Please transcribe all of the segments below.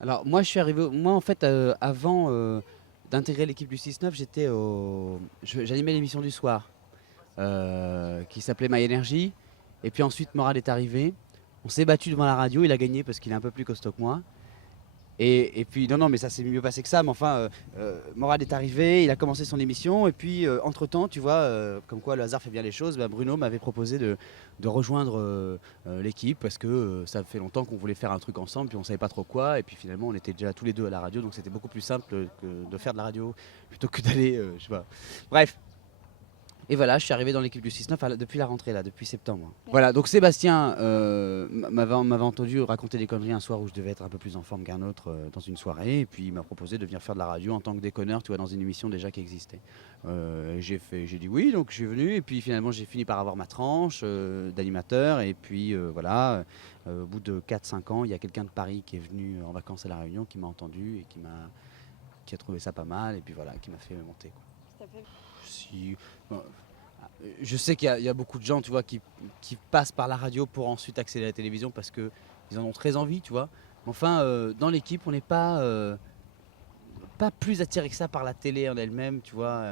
Alors moi je suis arrivé, moi en fait avant d'intégrer l'équipe du 6-9, j'animais l'émission du soir qui s'appelait My Energy. Et puis ensuite Morad est arrivé, on s'est battu devant la radio, il a gagné parce qu'il est un peu plus costaud que moi. Et puis, non, non, mais ça s'est mieux passé que ça. Mais enfin, Morad est arrivé, il a commencé son émission. Et puis, entre-temps, tu vois, comme quoi le hasard fait bien les choses, bah, Bruno m'avait proposé de rejoindre l'équipe parce que ça fait longtemps qu'on voulait faire un truc ensemble, puis on savait pas trop quoi. Et puis finalement, on était déjà tous les deux à la radio, donc c'était beaucoup plus simple de faire de la radio plutôt que d'aller, je sais pas. Bref. Et voilà, je suis arrivé dans l'équipe du 6-9 depuis la rentrée, là, depuis septembre. Voilà, donc Sébastien m'avait entendu raconter des conneries un soir où je devais être un peu plus en forme qu'un autre dans une soirée. Et puis il m'a proposé de venir faire de la radio en tant que déconneur, tu vois, dans une émission déjà qui existait. J'ai dit oui, donc je suis venu. Et puis finalement, j'ai fini par avoir ma tranche d'animateur. Et puis voilà, au bout de 4-5 ans, il y a quelqu'un de Paris qui est venu en vacances à La Réunion, qui m'a entendu et qui a trouvé ça pas mal. Et puis voilà, qui m'a fait monter, quoi. Si, bon, je sais qu'il y a beaucoup de gens, tu vois, qui passent par la radio pour ensuite accéder à la télévision parce qu'ils en ont très envie, tu vois. Enfin, dans l'équipe, on n'est pas plus attiré que ça par la télé en elle-même, tu vois.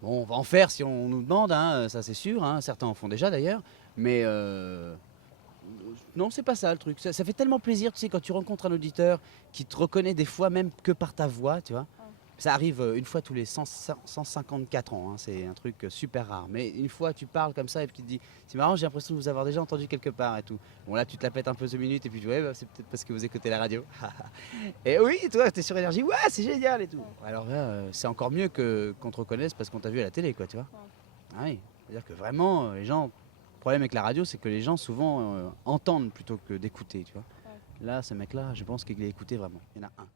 Bon, on va en faire si on nous demande, hein, ça c'est sûr, hein, certains en font déjà d'ailleurs, mais non, c'est pas ça le truc. Ça fait tellement plaisir, tu sais, quand tu rencontres un auditeur qui te reconnaît des fois même que par ta voix, tu vois. Ça arrive une fois tous les 154 ans, hein, c'est un truc super rare. Mais une fois tu parles comme ça et puis tu te dis, c'est marrant, j'ai l'impression de vous avoir déjà entendu quelque part et tout. Bon là tu te la pètes un peu 2 minutes et puis ouais, bah, c'est peut-être parce que vous écoutez la radio. Et oui, toi t'es sur énergie, ouais c'est génial et tout. Alors là c'est encore mieux qu'on te reconnaisse parce qu'on t'a vu à la télé, quoi, tu vois. Ah oui, c'est-à-dire que vraiment les gens, le problème avec la radio c'est que les gens souvent entendent plutôt que d'écouter, tu vois. Là ce mec là je pense qu'il a écouté vraiment, il y en a un.